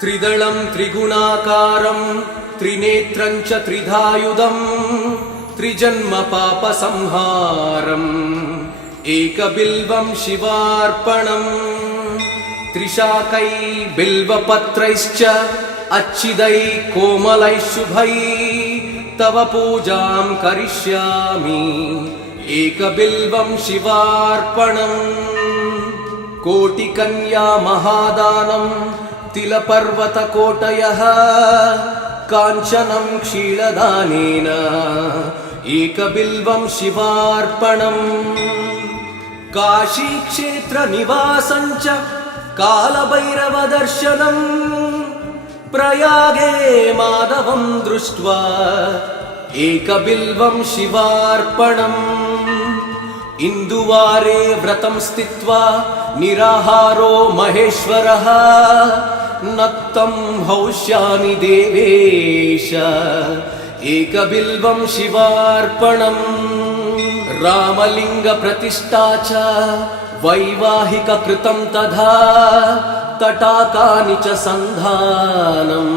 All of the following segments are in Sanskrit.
त्रिदलं त्रिगुणाकारं त्रिनेत्रं च त्रिधायुधं त्रिजन्म पापसंहारम् एकबिल्वं शिवार्पणम् त्रिशाकै बिल्वपत्रैश्च अच्छिदै कोमलै शुभै तव पूजां करिष्यामि एकबिल्वं शिवार्पणम् कोटिकन्या महादानं तिलपर्वतकोटयः काञ्चनं क्षीरदानेन एकबिल्वं शिवार्पणम् काशीक्षेत्रनिवासं च कालभैरवदर्शनम् प्रयागे माधवं दृष्ट्वा एकबिल्वं शिवार्पणम् इन्दुवारे व्रतं स्थित्वा निराहारो महेश्वरः नक्तं हौष्यामि देवेश एकबिल्वं शिवार्पणम् रामलिङ्गप्रतिष्ठा च वैवाहिककृतं तथा तटाकानि च सन्धानम्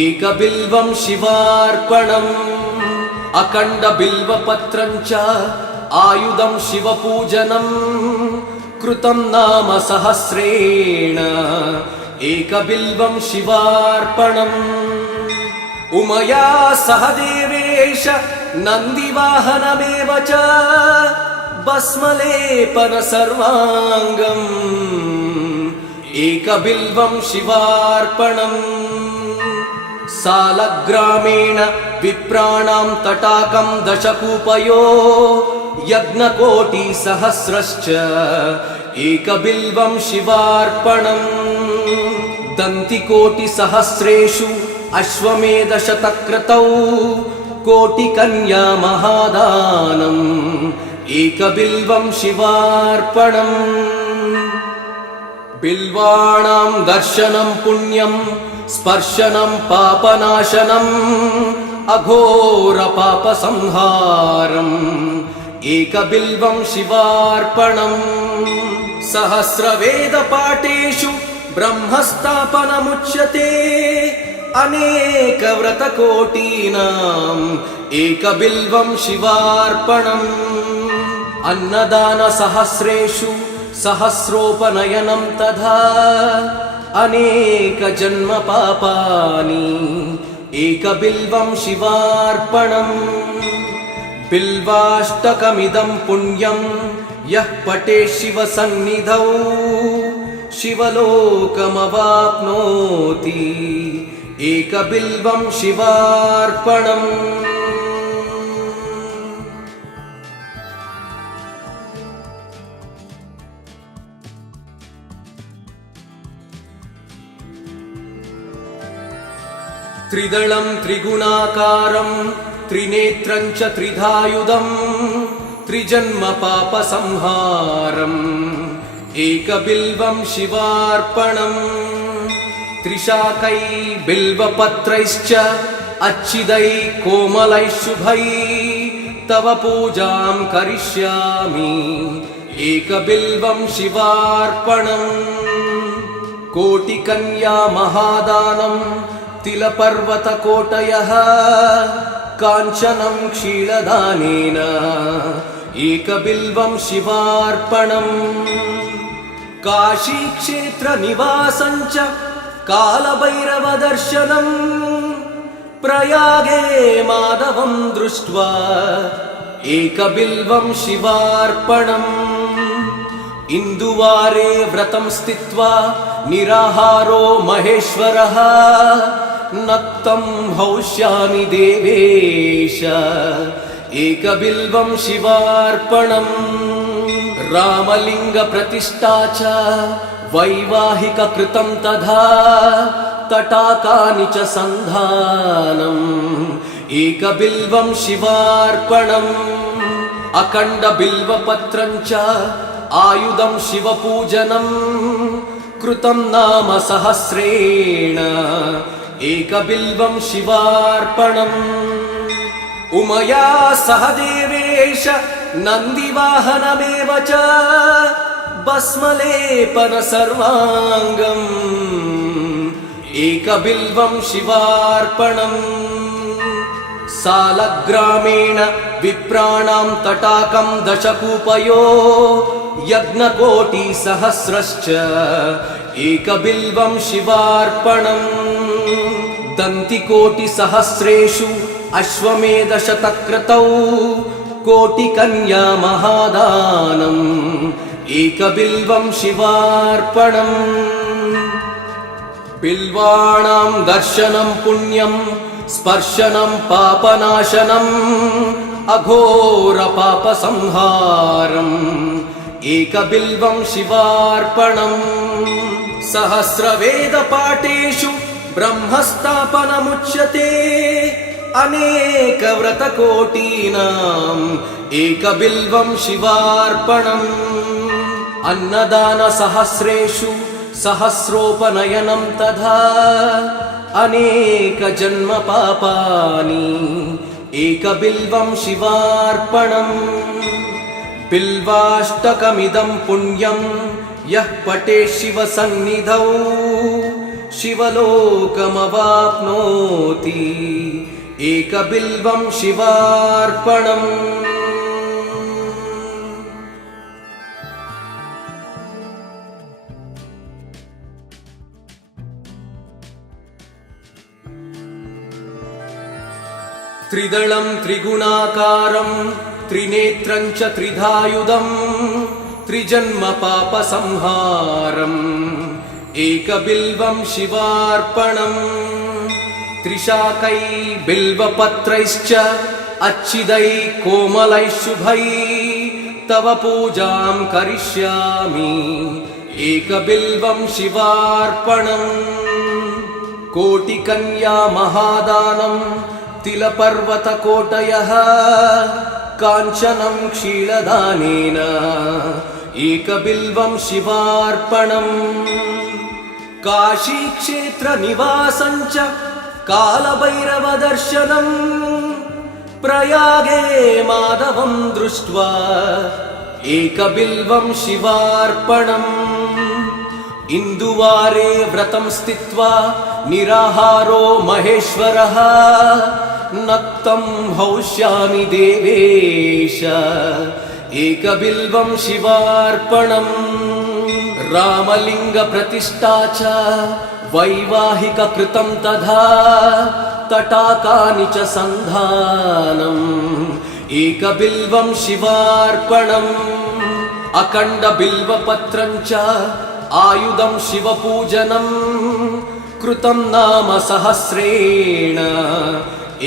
एकबिल्वं शिवार्पणम् अखण्डबिल्वपत्रं च आयुधं शिवपूजनम् कृतं नाम सहस्रेण एकबिल्वं शिवार्पणम् उमया सह देवेश नन्दिवाहनमेव च भस्मलेपन सर्वाङ्गम् एकबिल्वं शिवार्पणम् सालग्रामेण विप्राणां तटाकं दशकूपयो यज्ञकोटिसहस्रश्च एकबिल्वं शिवार्पणम् दन्तिकोटिसहस्रेषु अश्वमेधशतक्रतौ कोटिकन्या महादानम् एकबिल्वं शिवार्पणम् बिल्वाणां दर्शनं पुण्यं स्पर्शनं पापनाशनम् अघोरपापसंहारम् एकबिल्वं शिवार्पणम् सहस्रवेदपाठेषु ब्रह्मस्थापनमुच्यते अनेकव्रतकोटीनाम् एकबिल्वं शिवार्पणम् अन्नदानसहस्रेषु सहस्रोपनयनं तथा अनेकजन्मपापानि एकबिल्वं शिवार्पणम् बिल्वाष्टकमिदं पुण्यं यः पठेत् शिवसन्निधौ शिवलोकमवाप्नोति एकबिल्वं शिवार्पणम् त्रिदलं त्रिगुणाकारं त्रिनेत्रं च त्रिधायुधं त्रिजन्म पापसंहारम् एकबिल्वं शिवार्पणम् त्रिशाकै बिल्वपत्रैश्च अच्छिदै कोमलै शुभै तव पूजां करिष्यामि एकबिल्वं शिवार्पणम् कोटिकन्या महादानं तिलपर्वतकोटयः काञ्चनं क्षीरदानेन एकबिल्वं शिवार्पणम् काशीक्षेत्रनिवासं च कालभैरवदर्शनम् प्रयागे माधवं दृष्ट्वा एकबिल्वं शिवार्पणम् इन्दुवारे व्रतं स्थित्वा निराहारो महेश्वरः नक्तं हौष्यामि देवेश एकबिल्वं शिवार्पणम् रामलिङ्गप्रतिष्ठा च वैवाहिककृतं तथा तटाकानि च सन्धानम् एकबिल्वं शिवार्पणम् अखण्डबिल्वपत्रं च आयुधं शिवपूजनम् कृतं नाम सहस्रेण एकबिल्वं शिवार्पणम् उमया सह देवेश नन्दिवाहनमेव च भस्मलेपन सर्वाङ्गम् एकबिल्वं शिवार्पणम् सालग्रामेण विप्राणां तटाकं दशकूपयो यज्ञकोटिसहस्रश्च एकबिल्वं शिवार्पणम् दन्तिकोटिसहस्रेषु अश्वमेधशतक्रतौ कोटिकन्या महादानम् एकबिल्वं शिवार्पणम् बिल्वाणां दर्शनं पुण्यं स्पर्शनं पापनाशनम् अघोरपापसंहारम् एकबिल्वं शिवार्पणम् सहस्रवेदपाठेषु ब्रह्मस्थापनमुच्यते अनेकव्रतकोटीनाम् एकबिल्वं शिवार्पणम् अन्नदानसहस्रेषु सहस्रोपनयनं तथा अनेकजन्मपापानि एकबिल्वं शिवार्पणम् बिल्वाष्टकमिदं पुण्यं यः पठेत् शिवसन्निधौ शिवलोकमवाप्नोति एकबिल्वं शिवार्पणम् त्रिदलं त्रिगुणाकारं त्रिनेत्रं च त्रिधायुधं त्रिजन्मपापसंहारम् एकबिल्वं शिवार्पणम् त्रिशाकै बिल्वपत्रैश्च अच्छिदैः कोमलैः शुभैः तव पूजां करिष्यामि एकबिल्वं शिवार्पणम् कोटिकन्या महादानं तिलपर्वतकोटयः काञ्चनं क्षीरदानेन एकबिल्वं शिवार्पणम् काशीक्षेत्रनिवासं च कालभैरवदर्शनम् प्रयागे माधवं दृष्ट्वा एकबिल्वं शिवार्पणम् इन्दुवारे व्रतं स्थित्वा निराहारो महेश्वरः नक्तं हौष्यामि देवेश एकबिल्वं शिवार्पणम् रामलिङ्गप्रतिष्ठा च वैवाहिककृतं तथा तटाकानि च सन्धानम् एकबिल्वं शिवार्पणम् अखण्डबिल्वपत्रं च आयुधं शिवपूजनम् कृतं नाम सहस्रेण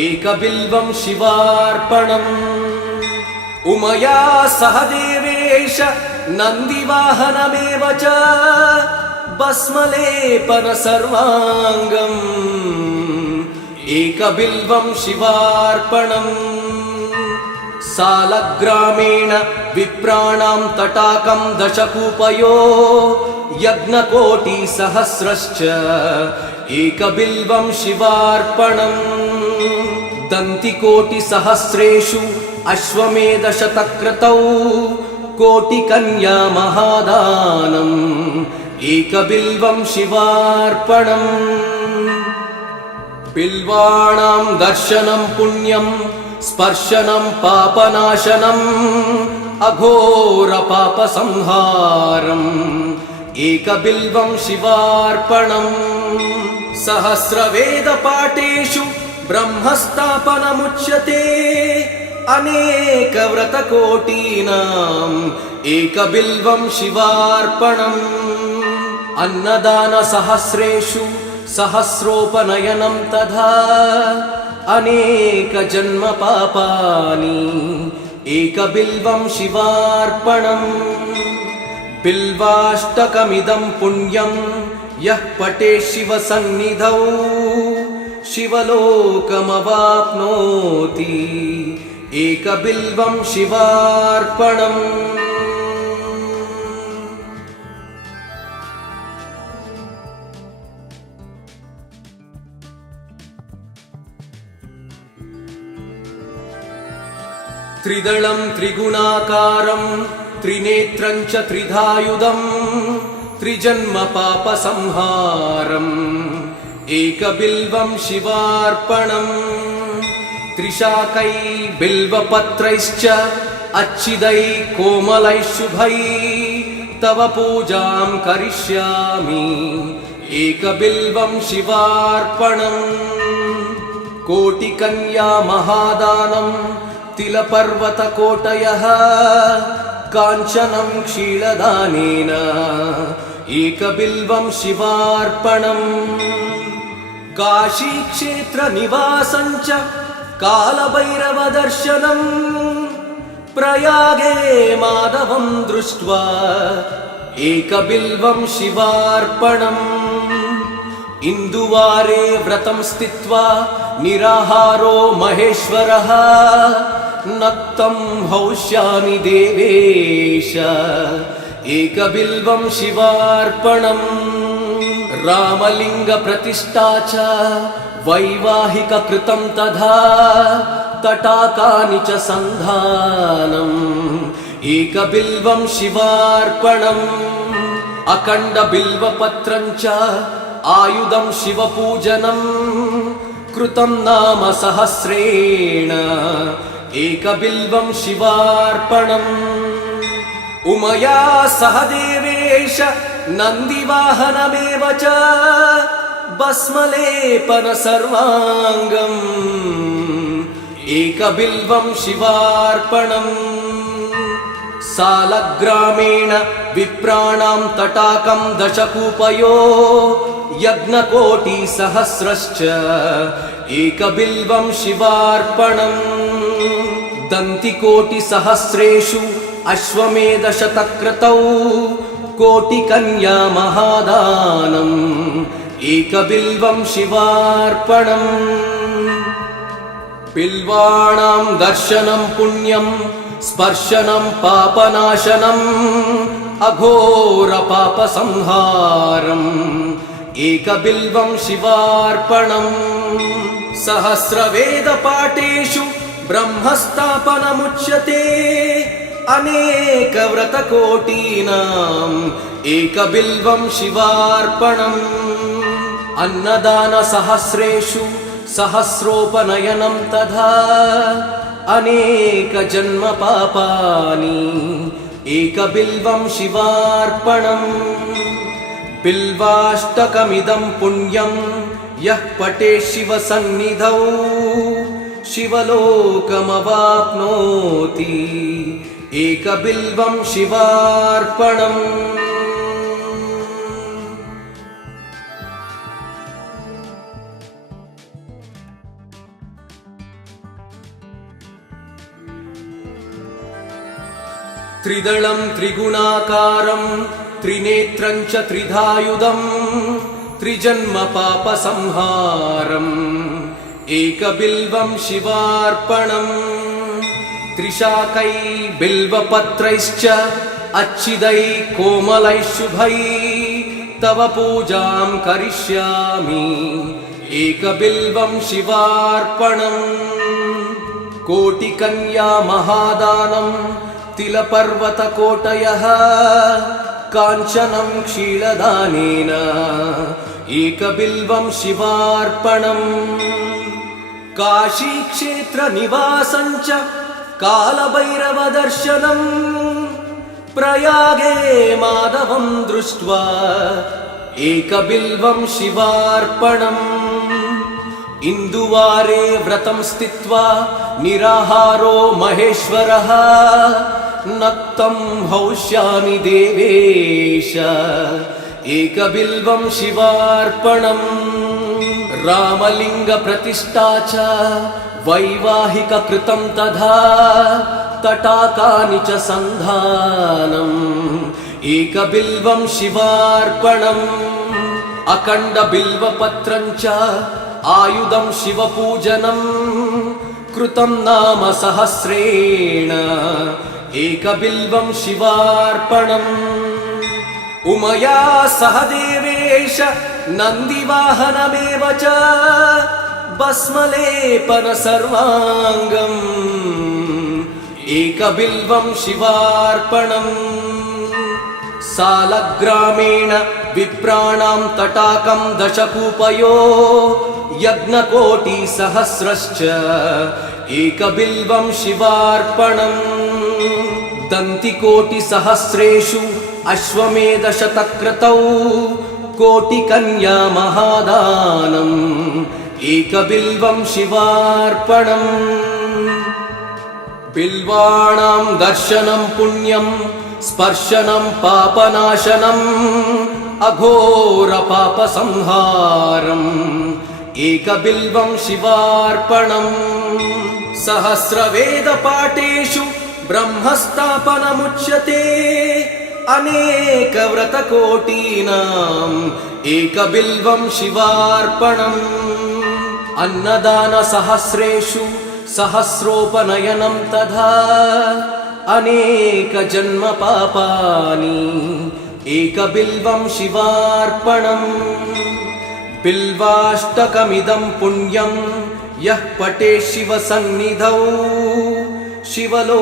एकबिल्वं शिवार्पणम् उमया सह देवेश नन्दिवाहनमेव च भस्मलेपन सर्वाङ्गम् एकबिल्वं शिवार्पणम् सालग्रामेण विप्राणां तटाकं दशकूपयो यज्ञकोटिसहस्रश्च एकबिल्वं शिवार्पणम् दन्तिकोटिसहस्रेषु अश्वमेधशतक्रतौ कोटिकन्या महादानम् एकबिल्वं शिवार्पणम् बिल्वाणां दर्शनं पुण्यं स्पर्शनं पापनाशनम् अघोरपापसंहारम् एकबिल्वं शिवार्पणम् सहस्रवेदपाठेषु ब्रह्मस्थापनमुच्यते अनेकव्रतकोटीनाम् एकबिल्वं शिवार्पणम् अन्नदानसहस्रेषु सहस्रोपनयनं तथा अनेकजन्मपापानि एकबिल्वं शिवार्पणम् बिल्वाष्टकमिदं पुण्यं यः पठेत् शिवसन्निधौ शिवलोकमवाप्नोति एकबिल्वं शिवार्पणम् त्रिदलं त्रिगुणाकारं त्रिनेत्रं च त्रिधायुधं त्रिजन्मपापसंहारम् एकबिल्वं शिवार्पणम् त्रिशाकै बिल्वपत्रैश्च अच्छिदै कोमलैः शुभै तव पूजां करिष्यामि एकबिल्वं शिवार्पणम् कोटिकन्या महादानं तिलपर्वतकोटयः काञ्चनं क्षीरदानेन एकबिल्वं शिवार्पणम् काशीक्षेत्रनिवासं च कालभैरवदर्शनम् प्रयागे माधवं दृष्ट्वा एकबिल्वं शिवार्पणम् इन्दुवारे व्रतं स्थित्वा निराहारो महेश्वरः नक्तं हौष्यामि देवेश एकबिल्वं शिवार्पणम् रामलिङ्गप्रतिष्ठा च वैवाहिककृतं तथा तटाकानि च सन्धानम् एकबिल्वं शिवार्पणम् अखण्डबिल्वपत्रं च आयुधं शिवपूजनम् कृतं नाम सहस्रेण एकबिल्वं शिवार्पणम् उमया सह देवेश नन्दिवाहनमेव च भस्मलेपन सर्वाङ्गम् एकबिल्वं शिवार्पणम् सालग्रामेण विप्राणां तटाकं दशकूपयो यज्ञकोटिसहस्रश्च एकबिल्वं शिवार्पणम् दन्तिकोटिसहस्रेषु अश्वमेधशतक्रतौ कोटिकन्या महादानम् एकबिल्वं शिवार्पणम् बिल्वाणां दर्शनं पुण्यं स्पर्शनं पापनाशनम् अघोरपापसंहारम् एकबिल्वं शिवार्पणम् सहस्रवेदपाठेषु ब्रह्मस्थापनमुच्यते अनेकव्रतकोटीनाम् एकबिल्वं शिवार्पणम् अन्नदानसहस्रेषु सहस्रोपनयनं तथा अनेकजन्मपापानि एकबिल्वं शिवार्पणम् बिल्वाष्टकमिदं पुण्यं यः पठेत् शिवसन्निधौ शिवलोकमवाप्नोति एकबिल्वं शिवार्पणम् त्रिदलं त्रिगुणाकारं त्रिनेत्रं च त्रिधायुधं त्रिजन्मपापसंहारम् एकबिल्वं शिवार्पणम् त्रिशाकै बिल्वपत्रैश्च अच्छिदै कोमलैः शुभै तव पूजां करिष्यामि एकबिल्वं शिवार्पणम् कोटिकन्या महादानं तिलपर्वतकोटयः काञ्चनं क्षीरदानेन एकबिल्वं शिवार्पणम् काशीक्षेत्रनिवासं च कालभैरवदर्शनम् प्रयागे माधवं दृष्ट्वा एकबिल्वं शिवार्पणम् इन्दुवारे व्रतं स्थित्वा निराहारो महेश्वरः नक्तं हौष्यामि देवेश एकबिल्वं शिवार्पणम् रामलिङ्गप्रतिष्ठा च वैवाहिककृतं तथा तटाकानि च सन्धानम् एकबिल्वं शिवार्पणम् अखण्डबिल्वपत्रं च आयुधं शिवपूजनम् कृतं नाम सहस्रेण एकबिल्वं शिवार्पणम् उमया सह देवेश नन्दिवाहनमेव च भस्मलेपन सर्वाङ्गम् एकबिल्वं शिवार्पणम् सालग्रामेण विप्राणां तटाकं दशकूपयो यज्ञकोटिसहस्रश्च एकबिल्वं शिवार्पणम् दन्तिकोटिसहस्रेषु अश्वमेधशतक्रतौ कोटिकन्या महादानम् एकबिल्वं शिवार्पणम् बिल्वाणां दर्शनं पुण्यं स्पर्शनं पापनाशनम् अघोरपापसंहारम् एकबिल्वं शिवार्पणम् सहस्रवेदपाठेषु ब्रह्मस्थापनमुच्यते अनेकव्रतकोटीनाम् एकबिल्वं शिवार्पणम् अन्नदानसहस्रेषु सहस्रोपनयनं तथा अनेकजन्मपापानि एकबिल्वं शिवार्पणम् बिल्वाष्टकमिदं पुण्यं यः पठेत् शिवसन्निधौ शिवलोकमवाप्नोति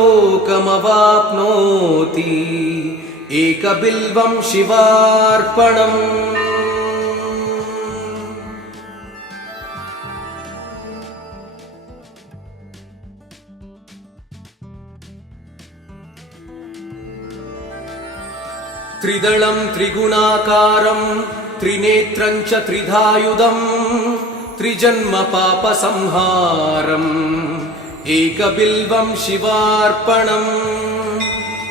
एकबिल्वं शिवार्पणम् त्रिदलं त्रिगुणाकारं त्रिनेत्रं च त्रिधायुधं त्रिजन्मपापसंहारम् एकबिल्वं शिवार्पणम्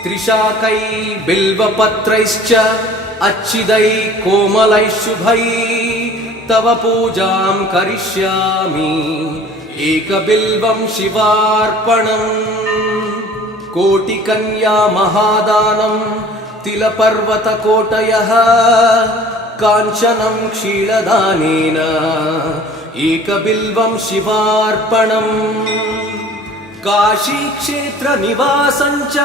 त्रिशाकै बिल्वपत्रैश्च अच्छिदैः कोमलैः शुभैः तव पूजां करिष्यामि एकबिल्वं शिवार्पणम् कोटिकन्या महादानं तिलपर्वतकोटयः काञ्चनं क्षीरदानेन एकबिल्वं शिवार्पणम् काशीक्षेत्रनिवासं च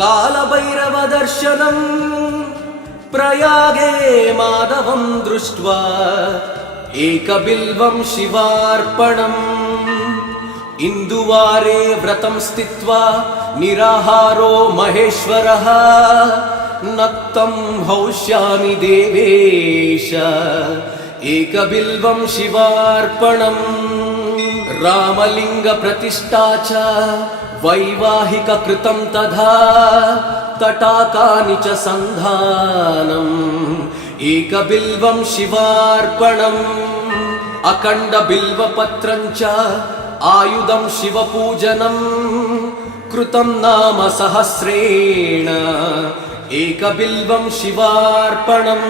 कालभैरवदर्शनम् प्रयागे माधवं दृष्ट्वा एकबिल्वं शिवार्पणम् इन्दुवारे व्रतं स्थित्वा निराहारो महेश्वरः नक्तं हौष्यामि देवेश एकबिल्वं शिवार्पणम् रामलिङ्गप्रतिष्ठा च वैवाहिककृतं तथा तटाकानि च सन्धानम् एकबिल्वं शिवार्पणम् अखण्डबिल्वपत्रं च आयुधं शिवपूजनम् कृतं नाम सहस्रेण एकबिल्वं शिवार्पणम्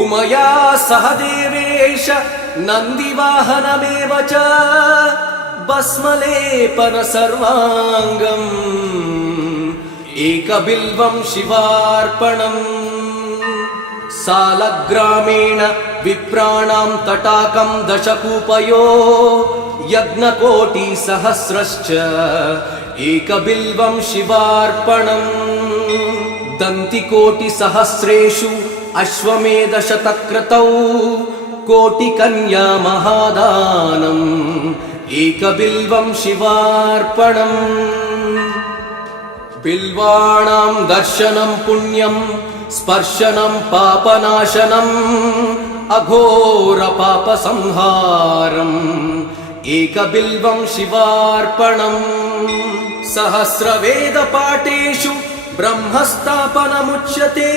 उमया सह देवेश नन्दिवाहनमेव च भस्मलेपन सर्वाङ्गम् एकबिल्वं शिवार्पणम् सालग्रामेण विप्राणां तटाकं दशकूपयो यज्ञकोटिसहस्रश्च एकबिल्वं शिवार्पणम् दन्तिकोटिसहस्रेषु अश्वमेधशतक्रतौ कोटिकन्या महादानम् एकबिल्वं शिवार्पणम् बिल्वाणां दर्शनं पुण्यं स्पर्शनं पापनाशनम् अघोरपापसंहारम् एकबिल्वं शिवार्पणम् सहस्रवेदपाठेषु ब्रह्मस्थापनमुच्यते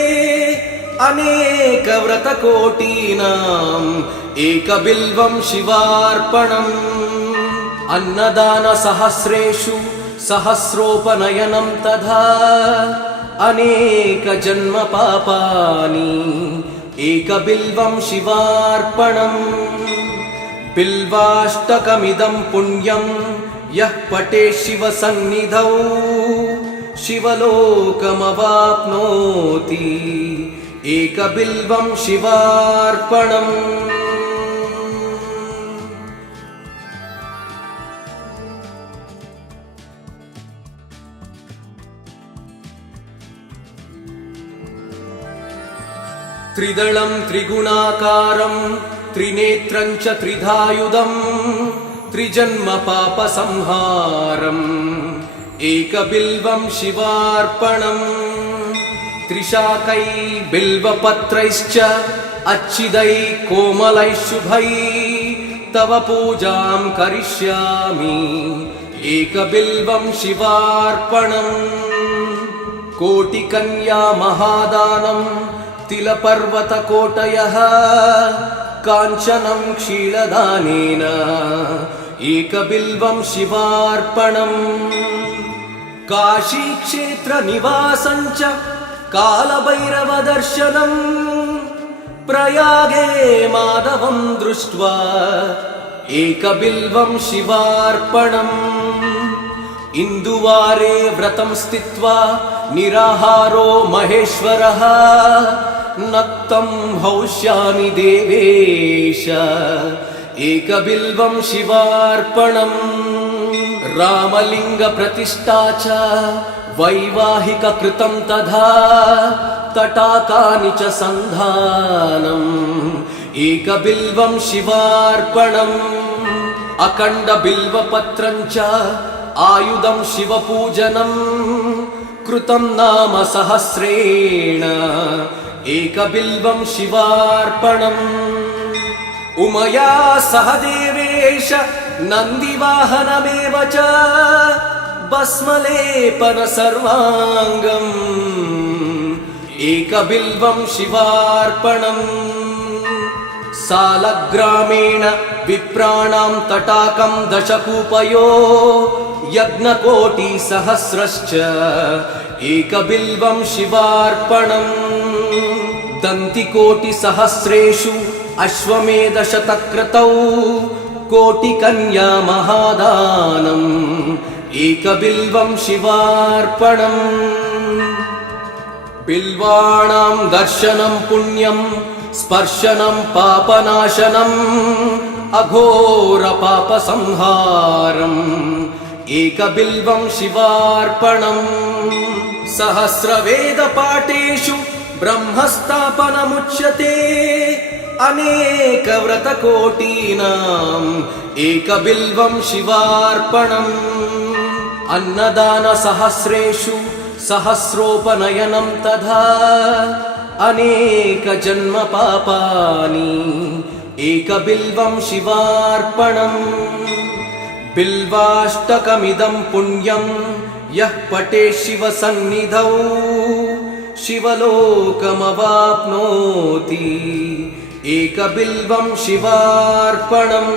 अनेकव्रतकोटीनाम् एकबिल्वं शिवार्पणम् अन्नदानसहस्रेषु सहस्रोपनयनं तथा अनेकजन्मपापानि एकबिल्वं शिवार्पणम् बिल्वाष्टकमिदं पुण्यं यः पठेत् शिवसन्निधौ शिवलोकमवाप्नोति एकबिल्वं शिवार्पणम् त्रिदलं त्रिगुणाकारं त्रिनेत्रं च त्रिधायुधं त्रिजन्मपापसंहारम् एकबिल्वं शिवार्पणम् त्रिशाकै बिल्वपत्रैश्च अच्छिदै कोमलै शुभै तव पूजां करिष्यामि एकबिल्वं शिवार्पणम् कोटिकन्या महादानं तिलपर्वतकोटयः काञ्चनं क्षीरदानेन एकबिल्वं शिवार्पणम् काशीक्षेत्रनिवासं च कालभैरवदर्शनम् प्रयागे माधवं दृष्ट्वा एकबिल्वं शिवार्पणम् इन्दुवारे व्रतं स्थित्वा निराहारो महेश्वरः नक्तं हौष्यामि देवेश एकबिल्वं शिवार्पणम् रामलिङ्गप्रतिष्ठा च वैवाहिककृतं तथा तटाकानि च सन्धानम् एकबिल्वं शिवार्पणम् अखण्डबिल्वपत्रं च आयुधं शिवपूजनम् कृतं नाम सहस्रेण एकबिल्वं शिवार्पणम् उमया सह देवेश नन्दिवाहनमेव च भस्मलेपन सर्वाङ्गम् एकबिल्वं शिवार्पणम् सालग्रामेण विप्राणां तटाकं दशकूपयो यज्ञकोटिसहस्रश्च एकबिल्वं शिवार्पणम् दन्तिकोटिसहस्रेषु अश्वमेधशतक्रतौ कोटिकन्या महादानम् एकबिल्वं शिवार्पणम् बिल्वाणां दर्शनं पुण्यं स्पर्शनं पापनाशनम् अघोरपापसंहारम् एकबिल्वं शिवार्पणम् सहस्रवेदपाठेषु ब्रह्मस्थापनमुच्यते अनेकव्रतकोटीनाम् एकबिल्वं शिवार्पणम् अन्नदानसहस्रेषु सहस्रोपनयनं तथा अनेकजन्मपापानि एकबिल्वं शिवार्पणम् बिल्वाष्टकमिदं पुण्यं यः पठेत् शिवसन्निधौ शिवलोकमवाप्नोति एकबिल्वं शिवार्पणम्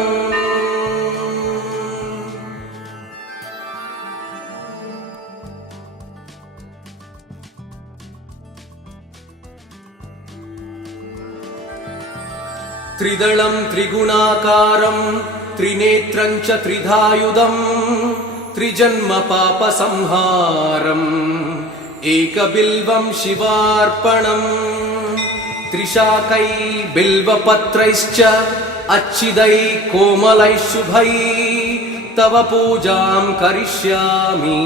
त्रिदलं त्रिगुणाकारं त्रिनेत्रं च त्रिधायुधम् त्रिजन्मपापसंहारम् एकबिल्वं शिवार्पणम् त्रिशाकै बिल्वपत्रैश्च अच्छिदै कोमलै शुभै तव पूजां करिष्यामि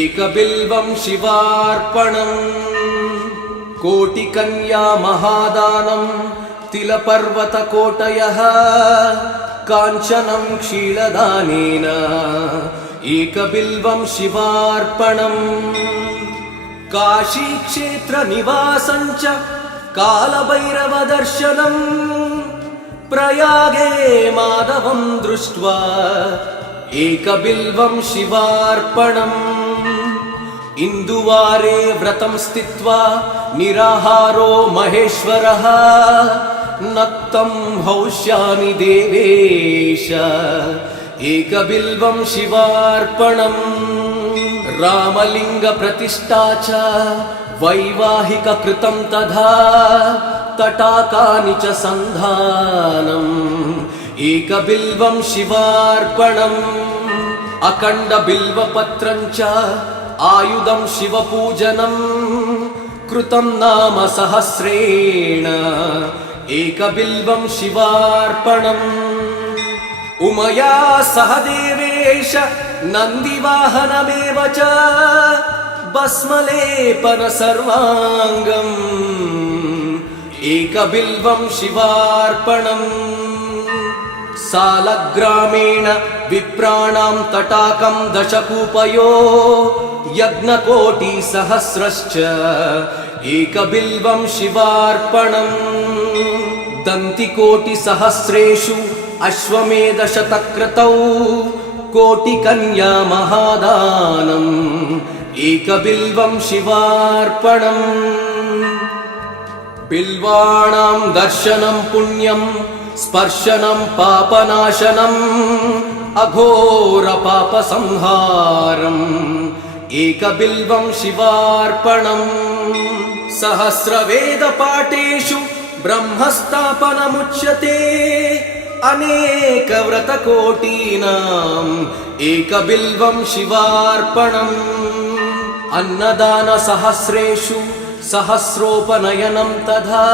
एकबिल्वं शिवार्पणम् कोटिकन्या महादानं तिलपर्वतकोटयः काञ्चनं क्षीरदानेन एकबिल्वं शिवार्पणम् काशीक्षेत्रनिवासं च कालभैरवदर्शनम् प्रयागे माधवं दृष्ट्वा एकबिल्वं शिवार्पणम् इन्दुवारे व्रतं स्थित्वा निराहारो महेश्वरः नक्तं हौष्यामि देवेश एकबिल्वं शिवार्पणम् रामलिङ्गप्रतिष्ठा च वैवाहिककृतं तथा तटाकानि च सन्धानम् एकबिल्वं शिवार्पणम् अखण्डबिल्वपत्रं च आयुधं शिवपूजनम् कृतं नाम सहस्रेण एकबिल्वं शिवार्पणम् उमया सह देवेश नन्दिवाहनमेव च भस्मलेपन सर्वाङ्गम् एकबिल्वं शिवार्पणम् सालग्रामेण विप्राणां तटाकं दशकूपयो यज्ञकोटिसहस्रश्च एकबिल्वं शिवार्पणम् दन्तिकोटिसहस्रेषु अश्वमेधशतक्रतौ कोटिकन्या महादानम् एकबिल्वं शिवार्पणम् बिल्वाणां दर्शनं पुण्यं स्पर्शनं पापनाशनम् अघोरपापसंहारम् एकबिल्वं शिवार्पणम् सहस्रवेदपाठेषु ब्रह्मस्थापनमुच्यते अनेकव्रतकोटीनाम् एकबिल्वं शिवार्पणम् अन्नदानसहस्रेषु सहस्रोपनयनं तथा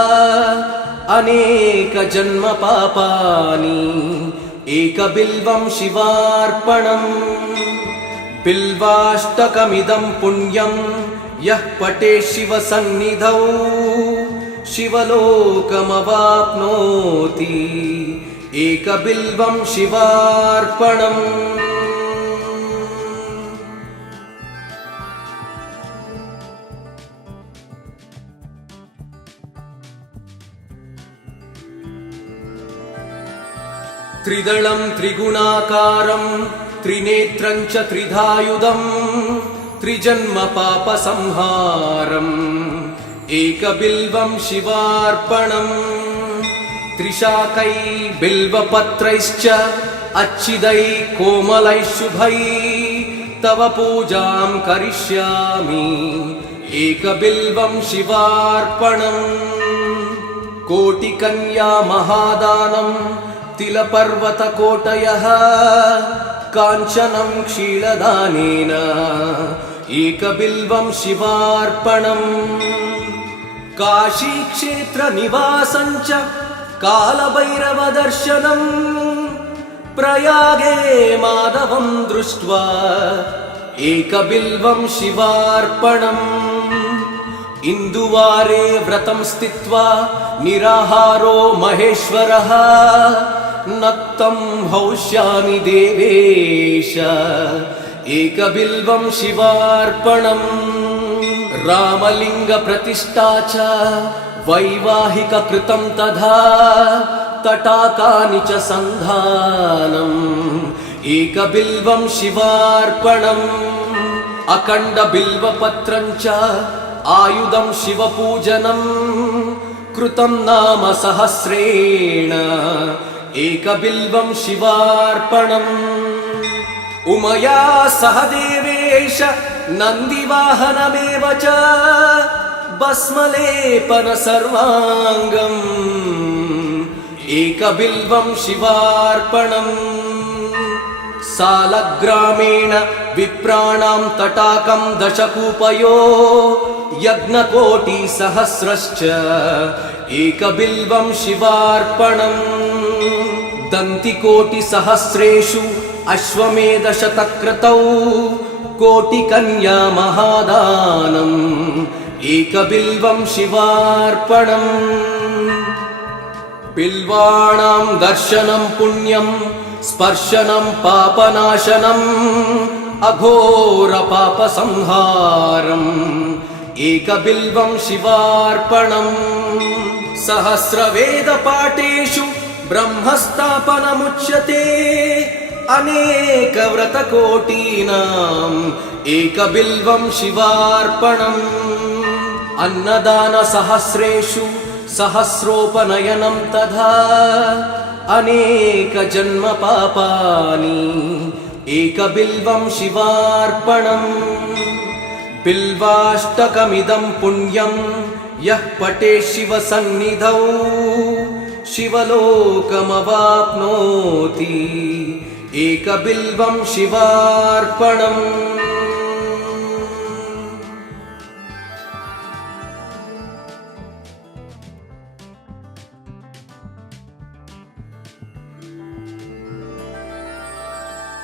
अनेकजन्मपापानि एकबिल्वं शिवार्पणम् बिल्वाष्टकमिदं पुण्यं यः पठेत् शिवसन्निधौ शिवलोकमवाप्नोति एकबिल्वं शिवार्पणम् त्रिदलं त्रिगुणाकारं त्रिनेत्रं च त्रिधायुधं त्रिजन्मपापसंहारम् एकबिल्वं शिवार्पणम् त्रिशाकै बिल्वपत्रैश्च अच्छिदैः कोमलैः शुभैः तव पूजां करिष्यामि एकबिल्वं शिवार्पणम् कोटिकन्या महादानम् तिलपर्वतकोटयः काञ्चनं क्षीरदानेन एकबिल्वं शिवार्पणम् काशीक्षेत्रनिवासं च कालभैरवदर्शनम् प्रयागे माधवं दृष्ट्वा एकबिल्वं शिवार्पणम् इन्दुवारे व्रतं स्थित्वा निराहारो महेश्वरः नक्तं हौष्यामि देवेश एकबिल्वं शिवार्पणम् रामलिङ्गप्रतिष्ठा च वैवाहिककृतं तथा तटाकानि च सन्धानम् एकबिल्वं शिवार्पणम् अखण्डबिल्वपत्रं च आयुधं शिवपूजनम् कृतं नाम सहस्रेण एकबिल्वं शिवार्पणम् उमया सह देवेश नन्दिवाहनमेव च भस्मलेपन सर्वाङ्गम् एकबिल्वं शिवार्पणम् सालग्रामेण विप्राणां तटाकं दशकूपयो यज्ञकोटिसहस्रश्च एकबिल्वं शिवार्पणम् दन्तिकोटिसहस्रेषु अश्वमेधशतक्रतौ कोटिकन्या महादानम् एकबिल्वं शिवार्पणम् बिल्वाणां दर्शनं पुण्यं स्पर्शनं पापनाशनम् अघोरपापसंहारम् एकबिल्वं शिवार्पणम् सहस्रवेदपाठेषु ब्रह्मस्थापनमुच्यते अनेकव्रतकोटीनाम् एकबिल्वं शिवार्पणम् अन्नदानसहस्रेषु सहस्रोपनयनं तथा अनेकजन्मपापानि एकबिल्वं शिवार्पणम् बिल्वाष्टकमिदं पुण्यं यः पठेत् शिवसन्निधौ शिवलोकमवाप्नोति एकबिल्वं शिवार्पणम्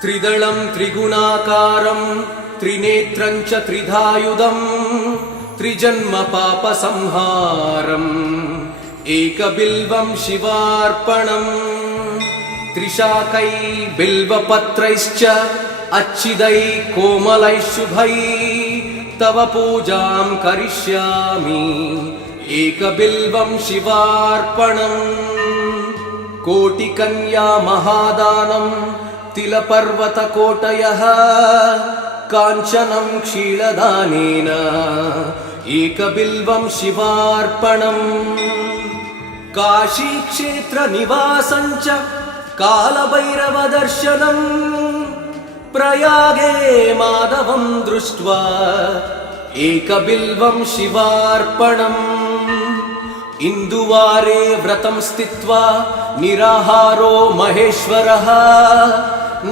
त्रिदलं त्रिगुणाकारं त्रिनेत्रं च त्रिधायुधं त्रिजन्मपापसंहारम् एकबिल्वं शिवार्पणम् त्रिशाकै बिल्वपत्रैश्च अच्छिदै कोमलै शुभै तव पूजां करिष्यामि एकबिल्वं शिवार्पणम् कोटिकन्या महादानं तिलपर्वतकोटयः काञ्चनं क्षीरदानेन एकबिल्वं शिवार्पणम् काशीक्षेत्रनिवासं च कालभैरवदर्शनम् प्रयागे माधवं दृष्ट्वा एकबिल्वं शिवार्पणम् इन्दुवारे व्रतं स्थित्वा निराहारो महेश्वरः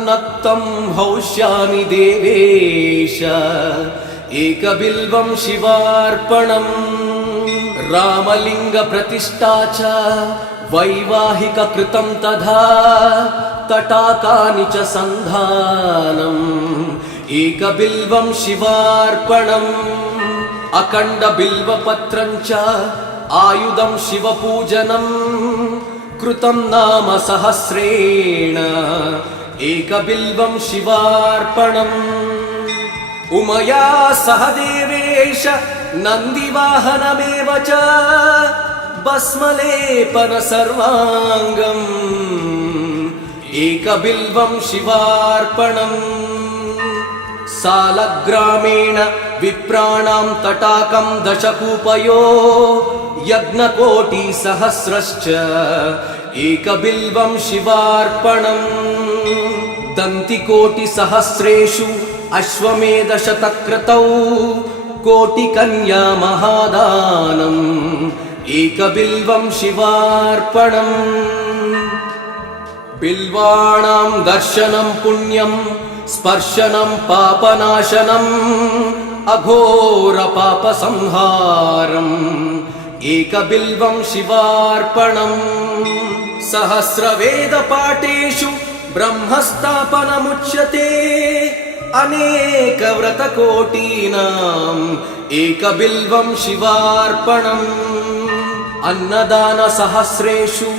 नक्तं हौष्यामि देवेश एकबिल्वं शिवार्पणम् रामलिङ्गप्रतिष्ठा च वैवाहिककृतं तथा तटाकानि च सन्धानम् एकबिल्वं शिवार्पणम् अखण्डबिल्वपत्रं च आयुधं शिवपूजनम् कृतं नाम सहस्रेण एकबिल्वं शिवार्पणम् उमया सह देवेश नन्दिवाहनमेव च भस्मलेपन सर्वाङ्गम् एकबिल्वं शिवार्पणम् सालग्रामेण विप्राणां तटाकं दशकूपयो यज्ञकोटिसहस्रश्च एकबिल्वं शिवार्पणम् दन्तिकोटिसहस्रेषु अश्वमेधशतक्रतौ कोटिकन्या महादानम् एकबिल्वं शिवार्पणम् बिल्वाणां दर्शनं पुण्यं स्पर्शनं पापनाशनम् अघोरपापसंहारम् एकबिल्वं शिवार्पणम् सहस्रवेदपाठेषु ब्रह्मस्थापनमुच्यते अनेकव्रतकोटीनाम् एकबिल्वं शिवार्पणम् अन्नदानसहस्रेषु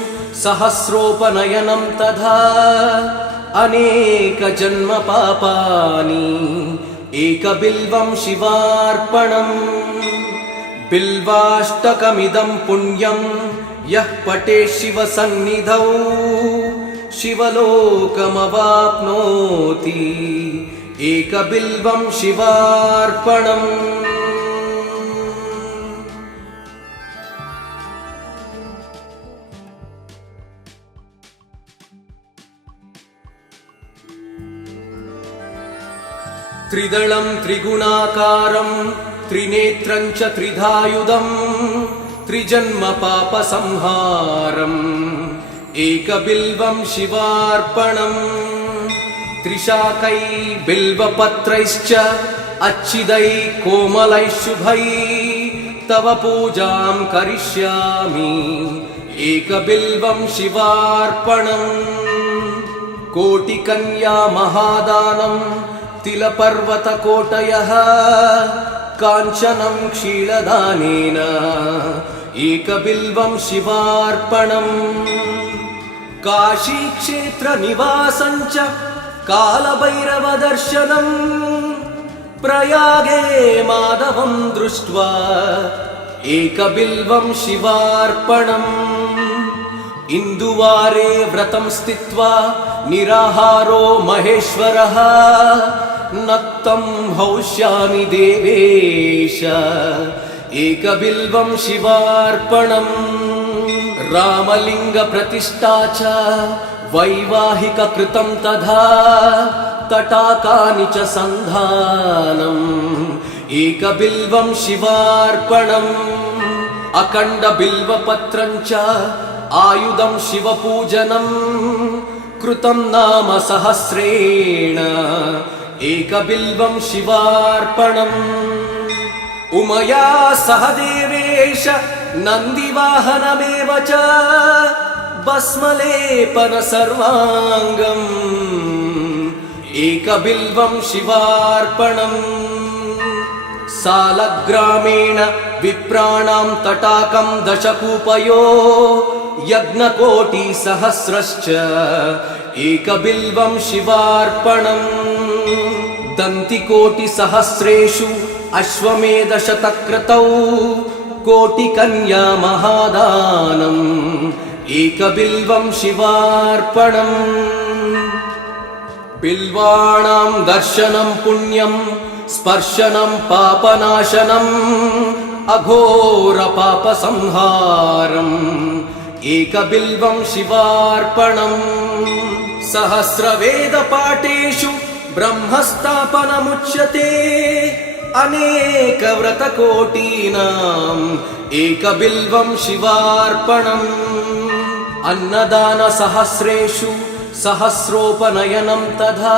सहस्रोपनयनं तथा अनेकजन्मपापानि एकबिल्वं शिवार्पणम् बिल्वाष्टकमिदं पुण्यं यः पठेत् शिवसन्निधौ शिवलोकमवाप्नोति एकबिल्वं शिवार्पणम् त्रिदलं त्रिगुणाकारं त्रिनेत्रं च त्रिधायुधं त्रिजन्मपापसंहारम् एकबिल्वं शिवार्पणम् त्रिशाकै बिल्वपत्रैश्च अच्छिदै कोमलै शुभै तव पूजां करिष्यामि एकबिल्वं शिवार्पणम् कोटिकन्या महादानं तिलपर्वतकोटयः काञ्चनं क्षीरदानेन एकबिल्वं शिवार्पणम् काशीक्षेत्रनिवासं च कालभैरवदर्शनम् प्रयागे माधवं दृष्ट्वा एकबिल्वं शिवार्पणम् इन्दुवारे व्रतं स्थित्वा निराहारो महेश्वरः नक्तं हौष्यामि देवेश एकबिल्वं शिवार्पणम् रामलिङ्गप्रतिष्ठा च वैवाहिककृतं तथा तटाकानि च सन्धानम् एकबिल्वं शिवार्पणम् अखण्डबिल्वपत्रं च आयुधं शिवपूजनम् कृतं नाम सहस्रेण एकबिल्वं शिवार्पणम् उमया सह देवेश नन्दिवाहनमेव च भस्मलेपन सर्वाङ्गम् एकबिल्वं शिवार्पणम् सालग्रामेण विप्राणां तटाकं दशकूपयो यज्ञकोटिसहस्रश्च एकबिल्वं शिवार्पणम् दन्तिकोटिसहस्रेषु अश्वमेधशतक्रतौ कोटिकन्या महादानम् एकबिल्वं शिवार्पणम् बिल्वाणां दर्शनं पुण्यं स्पर्शनं पापनाशनम् अघोरपापसंहारम् एकबिल्वं शिवार्पणम् सहस्रवेदपाठेषु ब्रह्मस्थापनमुच्यते अनेकव्रतकोटीनाम् एकबिल्वं शिवार्पणम् अन्नदानसहस्रेषु सहस्रोपनयनं तथा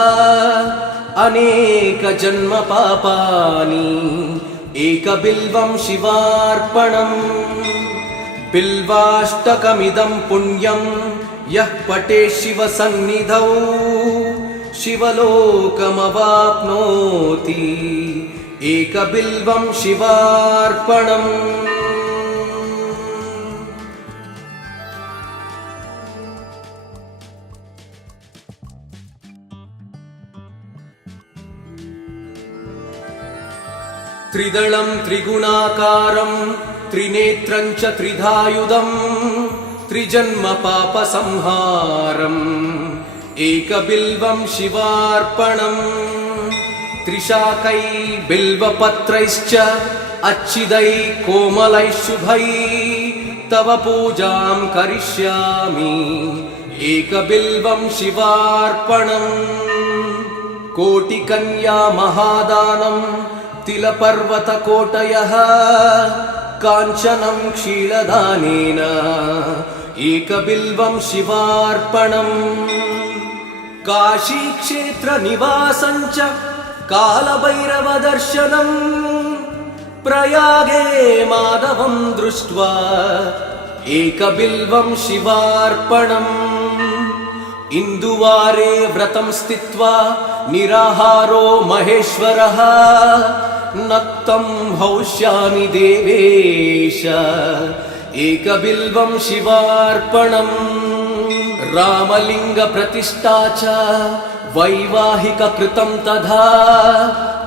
अनेकजन्मपापानि एकबिल्वं शिवार्पणम् बिल्वाष्टकमिदं पुण्यं यः पठेत् शिवसन्निधौ शिवलोकमवाप्नोति एकबिल्वं शिवार्पणम् त्रिदलं त्रिगुणाकारं त्रिनेत्रं च त्रिधायुधं त्रिजन्मपापसंहारम् एकबिल्वं शिवार्पणम् त्रिशाकै बिल्वपत्रैश्च अच्छिदैः कोमलैः शुभैः तव पूजां करिष्यामि एकबिल्वं शिवार्पणम् कोटिकन्या महादानम् तिलपर्वतकोटयः काञ्चनं क्षीरदानेन एकबिल्वं शिवार्पणम् काशीक्षेत्रनिवासं च कालभैरवदर्शनम् प्रयागे माधवं दृष्ट्वा एकबिल्वं शिवार्पणम् इन्दुवारे व्रतं स्थित्वा निराहारो महेश्वरः नक्तं हौष्यामि देवेश एकबिल्वं शिवार्पणम् रामलिङ्गप्रतिष्ठा च वैवाहिककृतं तथा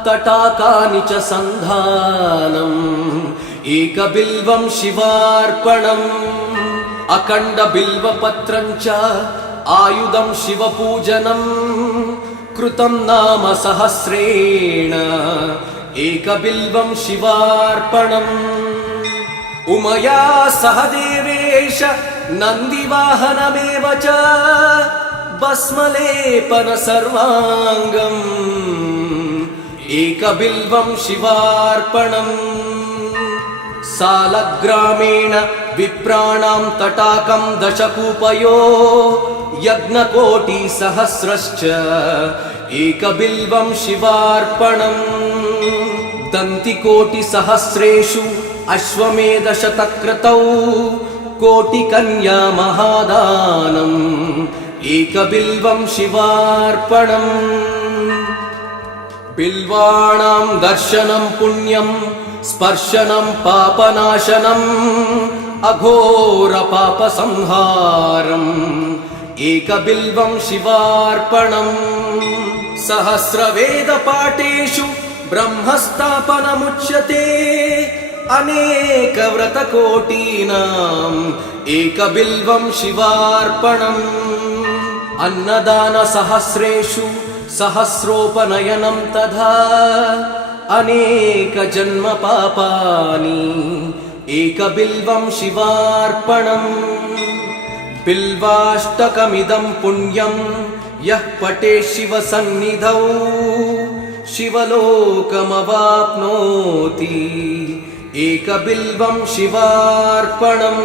तटाकानि च सन्धानम् एकबिल्वं शिवार्पणम् अखण्डबिल्वपत्रं च आयुधं शिवपूजनम् कृतं नाम सहस्रेण एकबिल्वं शिवार्पणम् उमया सह देवेश नन्दिवाहनमेव च भस्मलेपन सर्वाङ्गम् एकबिल्वं शिवार्पणम् सालग्रामेण विप्राणां तटाकं दशकूपयो यज्ञकोटिसहस्रश्च एकबिल्वं शिवार्पणम् दन्तिकोटिसहस्रेषु अश्वमेधशतक्रतौ कोटिकन्या महादानम् एकबिल्वं शिवार्पणम् बिल्वाणां दर्शनं पुण्यं स्पर्शनं पापनाशनम् अघोरपापसंहारम् एकबिल्वं शिवार्पणम् सहस्रवेदपाठेषु ब्रह्मस्थापनमुच्यते अनेकव्रतकोटीनाम् एकबिल्वं शिवार्पणम् अन्नदानसहस्रेषु सहस्रोपनयनं तथा अनेकजन्मपापानि एकबिल्वं शिवार्पणम् बिल्वाष्टकमिदं पुण्यं यः पठेत् शिवसन्निधौ शिवलोकमवाप्नोति एकबिल्वं शिवार्पणम्